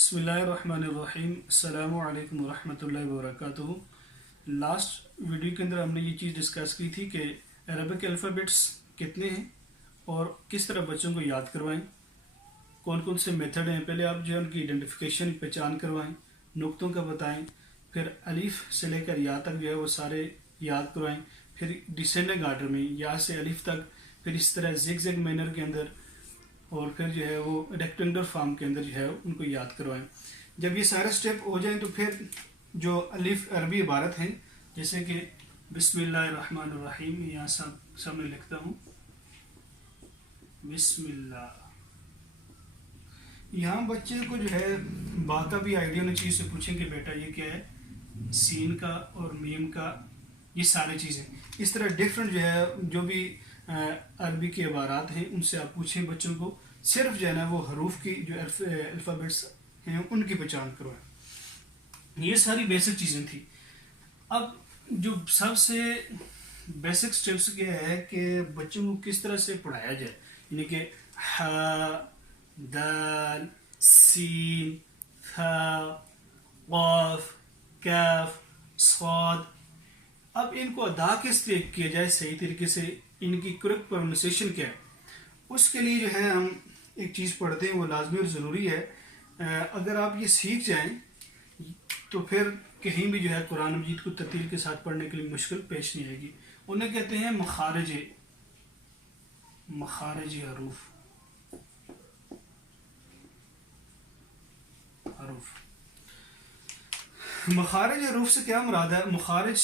بسم اللہ الرحمن الرحیم السلام علیکم ورحمۃ اللہ وبرکاتہ۔ لاسٹ ویڈیو کے اندر ہم نے یہ چیز ڈسکس کی تھی کہ عربک الفابیٹس کتنے ہیں اور کس طرح بچوں کو یاد کروائیں، کون کون سے میتھڈ ہیں۔ پہلے آپ جو ہے ان کی آئیڈینٹیفیکیشن پہچان کروائیں، نقطوں کا بتائیں، پھر الف سے لے کر یا تک جو ہے وہ سارے یاد کروائیں، پھر ڈسینڈنگ آرڈر میں یا سے الف تک، پھر اس طرح زگ زگ مینر کے اندر، اور پھر جو ہے وہ ریکٹینگولر فارم کے اندر جو ہے ان کو یاد کروائیں۔ جب یہ سارے سٹیپ ہو جائیں تو پھر جو الف عربی عبارت ہیں، جیسے کہ بسم اللہ الرحمن الرحیم، یہاں سامنے لکھتا ہوں بسم اللہ۔ یہاں بچے کو جو ہے با کا بھی آئیڈیا ہونا چاہیے، سے پوچھیں کہ بیٹا یہ کیا ہے، سین کا اور میم کا، یہ سارے چیزیں اس طرح ڈفرینٹ جو ہے جو بھی عربی کے عبارات ہیں ان سے آپ پوچھیں بچوں کو، صرف جو ہے نا وہ حروف کی جو الفابیٹس ہیں ان کی پہچان کروائیں۔ یہ ساری بیسک چیزیں تھیں۔ اب جو سب سے بیسک سٹیپس کیا ہے کہ بچوں کو کس طرح سے پڑھایا جائے، یعنی کہ ح دال سین ث قاف کاف صاد، اب ان کو ادا کس طرح کیا جائے صحیح طریقے سے، ان کی کریکٹ پروننسیشن کیا ہے، اس کے لیے جو ہے ہم ایک چیز پڑھتے ہیں، وہ لازمی اور ضروری ہے۔ اگر آپ یہ سیکھ جائیں تو پھر کہیں بھی جو ہے قرآن مجید کو ترتیل کے ساتھ پڑھنے کے لیے مشکل پیش نہیں آئے گی۔ انہیں کہتے ہیں مخارج حروف۔ مخارج حروف سے کیا مراد ہے؟ مخارج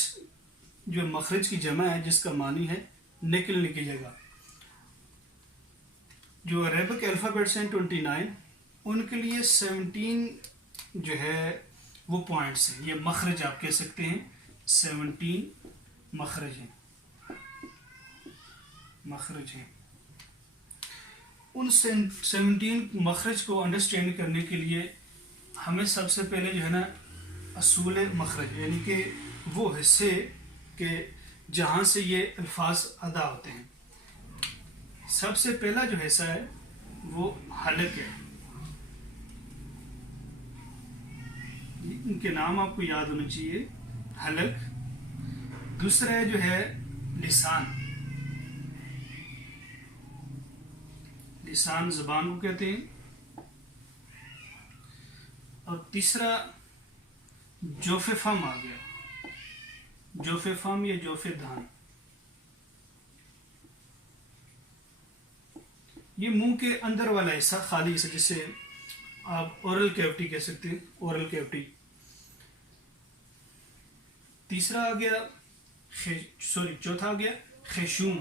جو مخرج کی جمع ہے، جس کا معنی ہے نکلنے کی جگہ۔ جو عربک الفابیٹس ہیں 29، ان کے لیے 17 جو ہے وہ پوائنٹس ہیں، یہ مخرج آپ کہہ سکتے ہیں، 17 مخرج ہیں۔ ان 17 مخرج کو انڈرسٹینڈ کرنے کے لیے ہمیں سب سے پہلے جو ہے نا اصول مخرج، یعنی کہ وہ حصے کہ جہاں سے یہ الفاظ ادا ہوتے ہیں، سب سے پہلا جو حصہ ہے وہ حلق ہے۔ ان کے نام آپ کو یاد ہونا چاہیے، حلق۔ دوسرا جو ہے لسان زبان کو کہتے ہیں، اور تیسرا جوف فم آ گیا، جوف فم یا جوف دہان، یہ منہ کے اندر والا حصہ، خالی حصہ، جسے آپ اورل کیوٹی کہہ سکتے ہیں، اورل کیوٹی۔ تیسرا آ گیا چوتھا آ گیا خیشوم۔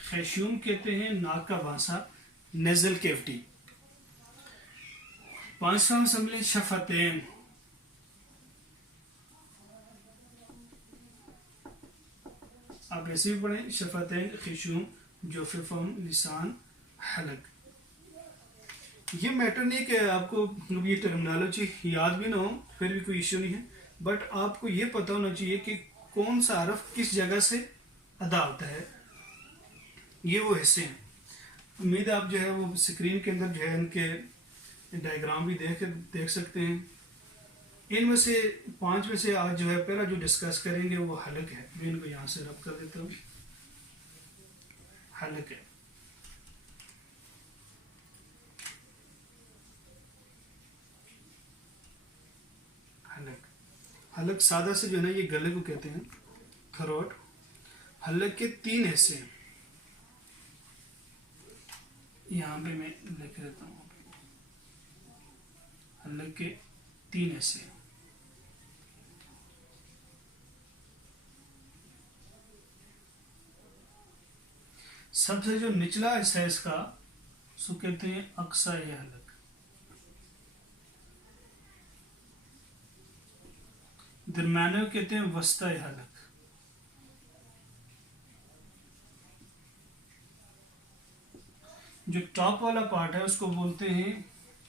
خیشوم کہتے ہیں ناک کا واسا، نیزل کیوٹی۔ پانچواں سمجھ شفتین، آپ ایسے بھی پڑھیں، شفتین، خیشوم، جوف فم، لسان، حلق۔ یہ میٹر نہیں کہ آپ کو یہ ٹرمنالوجی یاد بھی نہ ہو، پھر بھی کوئی ایشو نہیں ہے، بٹ آپ کو یہ پتہ ہونا چاہیے کہ کون سا حرف کس جگہ سے ادا ہوتا ہے، یہ وہ حصے ہیں۔ امید ہے آپ جو ہے وہ اسکرین کے اندر جو ہے ان کے ڈائیگرام بھی دیکھ سکتے ہیں۔ ان میں سے 5 میں سے آج جو ہے پہلا جو ڈسکس کریں گے وہ حلق ہے۔ میں ان کو یہاں سے رب کر دیتا ہوں، حلق ہے۔ حلق سادہ سے جو ہے نا یہ گلے کو کہتے ہیں، تھروٹ۔ حلق کے 3 حصے ہیں، یہاں پہ میں لکھ دیتا ہوں، حلق کے 3 حصے ہیں۔ سب سے جو نچلا حصہ ہے اس کا، سو کہتے ہیں اقصی حلق۔ درمیانے کو کہتے ہیں وسطی حلق۔ جو ٹاپ والا پارٹ ہے اس کو بولتے ہیں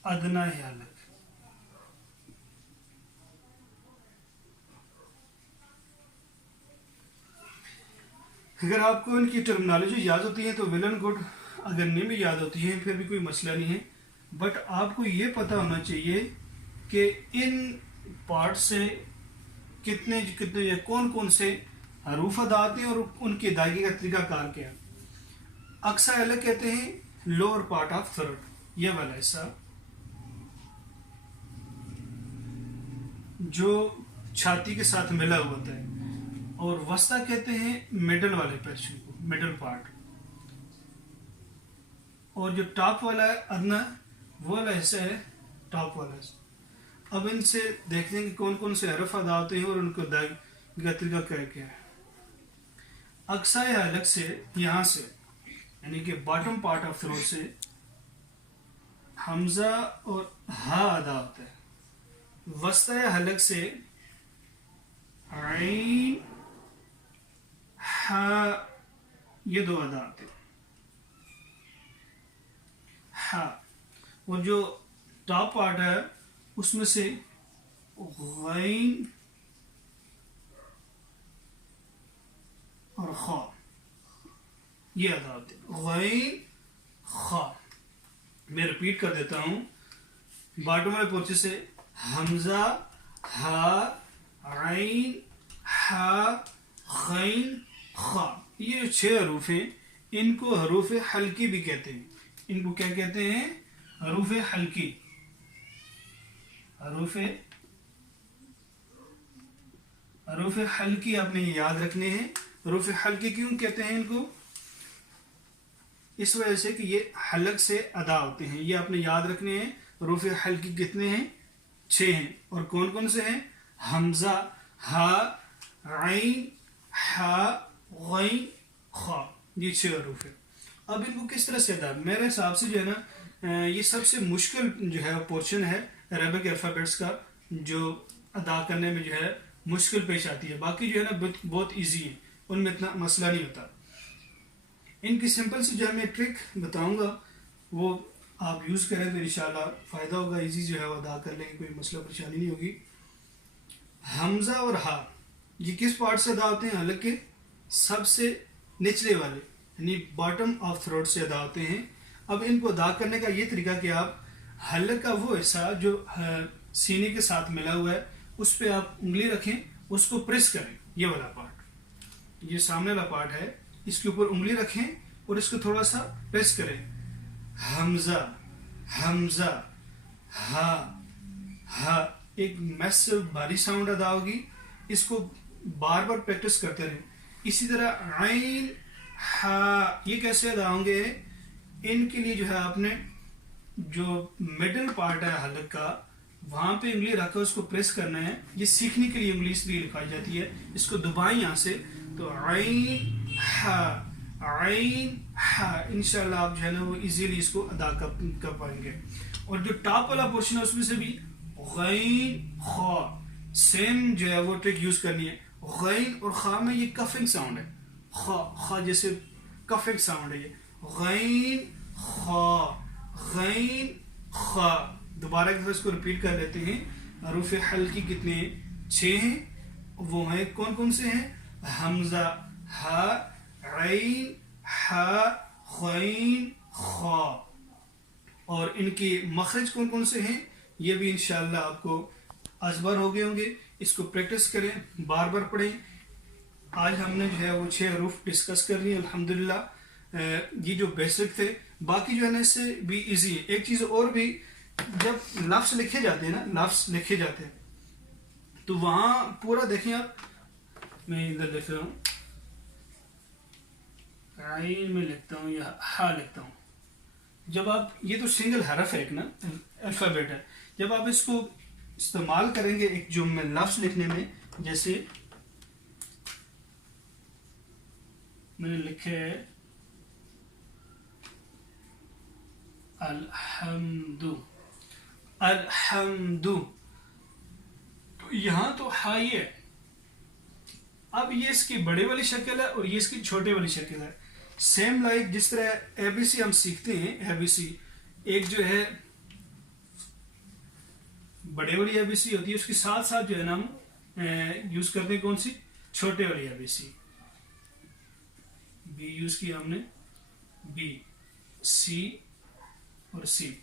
ادنی حلق۔ اگر آپ کو ان کی ٹرمنالوجی یاد ہوتی ہے تو ویل اینڈ گڈ، اگر نہیں بھی یاد ہوتی ہیں پھر بھی کوئی مسئلہ نہیں ہے، بٹ آپ کو یہ پتہ ہونا چاہیے کہ ان پارٹ سے کتنے کون کون سے حروف ادا آتے ہیں اور ان کی ادائیگی کا طریقہ کار کیا ہے۔ اقصی حلق کہتے ہیں لوور پارٹ آف تھروٹ، یہ والا حصہ جو چھاتی کے ساتھ ملا ہوا ہوتا ہے، اور وسطی کہتے ہیں مڈل والے پیشن کو، مڈل پارٹ، اور جو ٹاپ والا ہے ادنا وہ والا حصہ ہے ٹاپ والا حصہ۔ اب ان سے دیکھتے ہیں کہ کون کون سے حرف ادا ہوتے ہیں اور ان کو ادائیگی کا طریقہ کیا ہے۔ اقصی حلق سے یہاں سے یعنی کہ باٹم پارٹ آف تھروٹ سے حمزہ اور ہا ادا ہوتا ہے، وسطی حلق سے عین ہا یہ دو ادا ہوتے ہیں، ہا، اور جو ٹاپ پارٹ ہے اس میں سے غین اور خا یہ ادا ہوتے ہیں، غین خا۔ میں ریپیٹ کر دیتا ہوں، باٹم والے پورچے سے حمزہ ہا عین ہا غین خا، یہ 6 حروف ہیں، ان کو حروف حلقی بھی کہتے ہیں۔ ان کو کیا کہتے ہیں؟ حروف حلقی۔ حروف حلقی آپ نے یاد رکھنے ہیں۔ حروف حلقی کیوں کہتے ہیں ان کو؟ اس وجہ سے کہ یہ حلق سے ادا ہوتے ہیں، یہ آپ نے یاد رکھنے ہیں۔ حروف حلقی کتنے ہیں؟ 6 ہیں، اور کون کون سے ہیں؟ حمزہ ہا عین ہا غین خا، یہ 6 حروف ہیں۔ اب ان کو کس طرح سے ادا؟ میرے حساب سے جو ہے نا یہ سب سے مشکل جو ہے پورشن ہے عربک الفابیٹس کا، جو ادا کرنے میں جو ہے مشکل پیش آتی ہے، باقی جو ہے نا بہت ایزی ہے، ان میں اتنا مسئلہ نہیں ہوتا۔ ان کی سمپل سی جو ہے میں ٹرک بتاؤں گا، وہ آپ یوز کریں تو انشاءاللہ فائدہ ہوگا، ایزی جو ہے وہ ادا کر لیں گے، کوئی مسئلہ پریشانی نہیں ہوگی۔ حمزہ اور ہا یہ کس پارٹ سے ادا ہوتے ہیں؟ حلق کے سب سے نچلے والے یعنی باٹم آف تھروٹ سے ادا ہوتے ہیں۔ اب ان کو ادا کرنے کا یہ طریقہ کہ آپ حلق کا وہ حصہ جو سینے کے ساتھ ملا ہوا ہے اس پہ آپ انگلی رکھیں، اس کو پریس کریں، یہ والا پارٹ، یہ سامنے والا پارٹ ہے، اس کے اوپر انگلی رکھیں اور اس کو تھوڑا سا پریس کریں۔ حمزہ حمزہ ہا ہا، ایک میسو بھاری ساؤنڈ ادا ہوگی، اس کو بار بار پریکٹس کرتے رہیں۔ اسی طرح عین ہا، یہ کیسے ادا ہوں گے؟ ان کے لیے جو ہے آپ نے جو مڈل پارٹ ہے حلق کا وہاں پہ انگلی رکھ کر اس کو پریس کرنا ہے، یہ سیکھنے کے لیے انگلی اس لیے لکھائی جاتی ہے، اس کو دبائیں یہاں سے تو عین ہا، انشاءاللہ آپ جو ہے نا وہ ایزیلی اس کو ادا کر پائیں گے۔ اور جو ٹاپ والا پورشن ہے اس میں سے بھی غین خا، سیم جو ہے وہ ٹرک یوز کرنی ہے۔ غین اور خا میں یہ کفنگ ساؤنڈ ہے، خا جیسے کفنگ ساؤنڈ ہے، یہ غین خا غین خا۔ دوبارہ ایک دفعہ اس کو ریپیٹ کر لیتے ہیں۔ حروف حلقی کتنے ہیں؟ 6 ہیں، وہ ہیں کون کون سے ہیں؟ حمزہ ہا عین ہا غین خا، اور ان کے مخرج کون کون سے ہیں یہ بھی انشاءاللہ آپ کو ازبر ہو گئے ہوں گے۔ اس کو پریکٹس کریں، بار بار پڑھیں۔ آج ہم نے جو ہے وہ 6 حروف ڈسکس کر لی الحمدللہ، یہ جو بیسک تھے، باقی جو ہے نا اس سے بھی ایزی ہے۔ ایک چیز اور بھی، جب لفظ لکھے جاتے ہیں نا، لفظ لکھے جاتے ہیں تو وہاں پورا دیکھیں آپ، میں ادھر لکھ رہا ہوں، عین میں لکھتا ہوں یا ہا لکھتا ہوں، جب آپ یہ تو سنگل حرف ہے ایک نا الفابیٹ ہے، جب آپ اس کو استعمال کریں گے ایک جملے لفظ لکھنے میں، جیسے میں نے لکھے ہے الحمد، الحمد، تو یہاں تو ہا یہ ہے، اب یہ اس کی بڑے والی شکل ہے اور یہ اس کی چھوٹے والی شکل ہے۔ سیم لائک جس طرح اے بی سی ہم سیکھتے ہیں، اے بی سی ایک جو ہے بڑے والی اے بی سی ہوتی ہے، اس کے ساتھ ساتھ جو ہے نا ہم یوز کرتے ہیں کون سی؟ چھوٹے والی اے بی سی، بی یوز کیا ہم نے، بی، سی اور سی.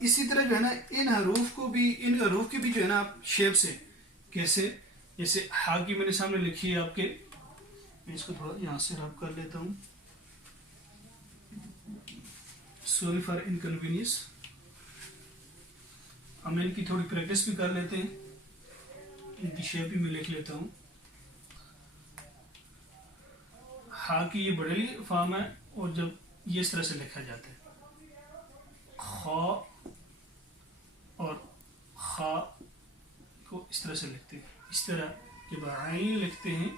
اسی طرح جو ہے نا ان حروف کو بھی، ان حروف کی بھی جو ہے نا آپ شیپ سے کیسے، جیسے ہا کی میرے سامنے لکھی ہے آپ کے، میں اس کو تھوڑا یہاں سے رب کر لیتا ہوں، سوری فار انکنوینئنس. ہم ان کی تھوڑی پریکٹس بھی کر لیتے ہیں، ان کی شیپ بھی میں لکھ لیتا ہوں. ہا کی یہ بڑھلی فارم ہے، اور جب یہ اس طرح سے لکھا جاتا ہے، خا اور خا کو اس طرح سے لکھتے ہیں. اس طرح جب عین لکھتے ہیں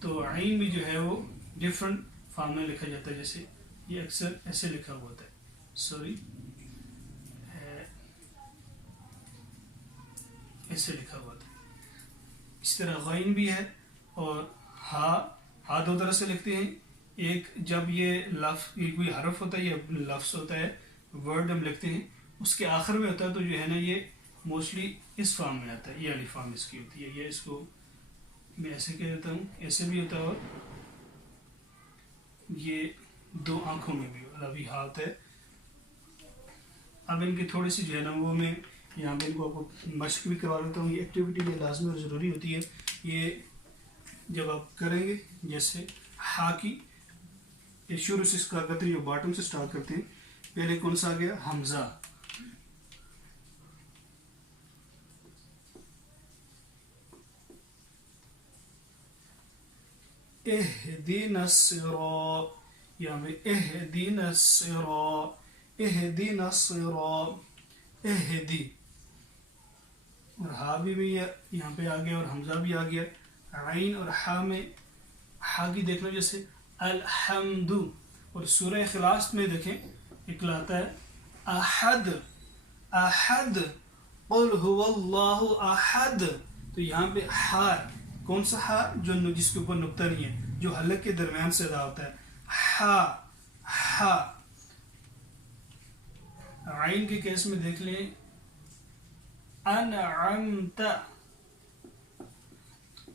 تو عین بھی جو ہے وہ ڈفرنٹ فارم میں لکھا جاتا ہے، جیسے یہ اکثر ایسے لکھا ہوا ہوتا ہے، سوری ایسے لکھا ہوا تھا. اس طرح غین بھی ہے. اور ہا دو طرح سے لکھتے ہیں، ایک جب یہ لفظ، یہ کوئی حرف ہوتا ہے یا لفظ ہوتا ہے، ورڈ ہم لکھتے ہیں، اس کے آخر میں ہوتا ہے تو جو ہے نا یہ موسٹلی اس فارم میں آتا ہے، یہ والی فارم اس کی ہوتی ہے. یہ اس کو میں ایسے کہہ دیتا ہوں، ایسے بھی ہوتا ہے، اور یہ دو آنکھوں میں بھی ابھی ہاتھ ہے. اب ان کی تھوڑی سی جو ہے نا وہ میں یہاں پہ ان کو آپ کو مشق بھی کروا لیتا ہوں. یہ ایکٹیویٹی میں لازمی اور ضروری ہوتی ہے. یہ جب آپ کریں گے، جیسے ہا کی یہ شروع سے اسٹارٹ کرتے ہیں، جو باٹم سے اسٹارٹ کرتے ہیں، پہلے کون سا آ گیا؟ حمزہ. اہدینا الصراط، یہاں پہ اہدینا الصراط، اہدینا الصراط، اہدی. اور ہا بھی یہاں پہ آ گیا، اور حمزہ بھی آ گیا. عین اور ہا میں، ہا کی دیکھ لو جیسے الحمد. اور سورہ اخلاص میں دیکھیں ایک لاتا ہے احد، احد قل هو اللہ احد. تو یہاں پہ ہا، کون سا ہا؟ جو جس کے اوپر نقطہ نہیں ہے، جو حلق کے درمیان سے ادا ہوتا ہے، ہا. ہا. عین کے کیس میں دیکھ لیں انعمت،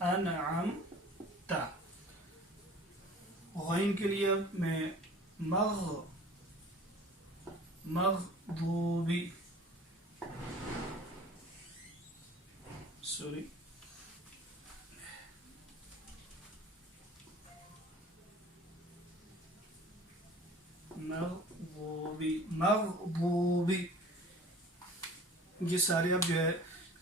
انعمت. غین کے لیے میں مغضوبی، سوری، مغضوبی. یہ سارے آپ جو ہے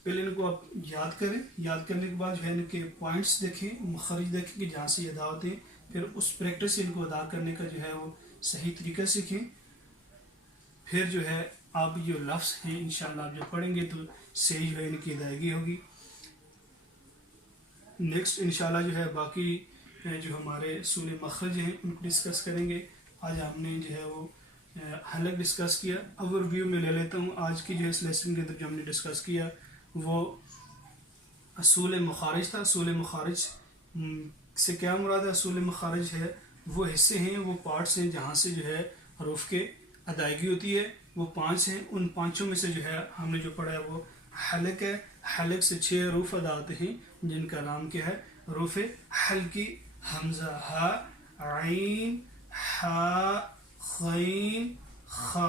پہلے ان کو آپ یاد کریں. یاد کرنے کے بعد جو ہے ان کے پوائنٹس دیکھیں، مخرج دیکھیں کہ جہاں سے یہ ادا ہوتے ہیں، پھر اس پریکٹس سے ان کو ادا کرنے کا جو ہے وہ صحیح طریقہ سیکھیں. پھر جو ہے آپ جو لفظ ہیں انشاءاللہ آپ جب پڑھیں گے تو صحیح جو ہے ان کی ادائیگی ہوگی. نیکسٹ انشاءاللہ جو ہے باقی جو ہمارے اصول مخرج ہیں ان کو ڈسکس کریں گے. آج ہم نے جو ہے وہ حلق ڈسکس کیا. اوور ویو میں لے لیتا ہوں آج کی جو اس لیسن کے اندر جو ہم نے ڈسکس کیا وہ اصول مخارج تھا. اصول مخارج سے کیا مراد ہے؟ اصول مخارج ہے وہ حصے ہیں، وہ پارٹس ہیں جہاں سے جو ہے حروف کے ادائیگی ہوتی ہے. وہ 5 ہیں. ان 5 میں سے جو ہے ہم نے جو پڑھا ہے وہ حلق ہے. حلق سے 6 حروف ادا ہوتے ہیں جن کا نام کیا ہے؟ حروف حلقی. حمزہ، ہا، عین، ہا، غین، خا.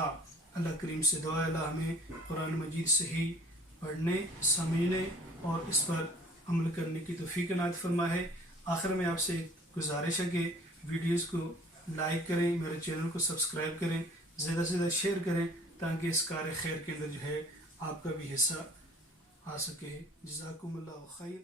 اللہ کریم سے دعا ہے اللہ ہمیں قرآن مجید صحیح پڑھنے، سمجھنے اور اس پر عمل کرنے کی توفیق عنایت فرمائے. آخر میں آپ سے ایک گزارش ہے کہ ویڈیوز کو لائک کریں، میرے چینل کو سبسکرائب کریں، زیادہ سے زیادہ شیئر کریں تاکہ اس کار خیر کے اندر جو ہے آپ کا بھی حصہ آ سکے. جزاکم اللہ خیر.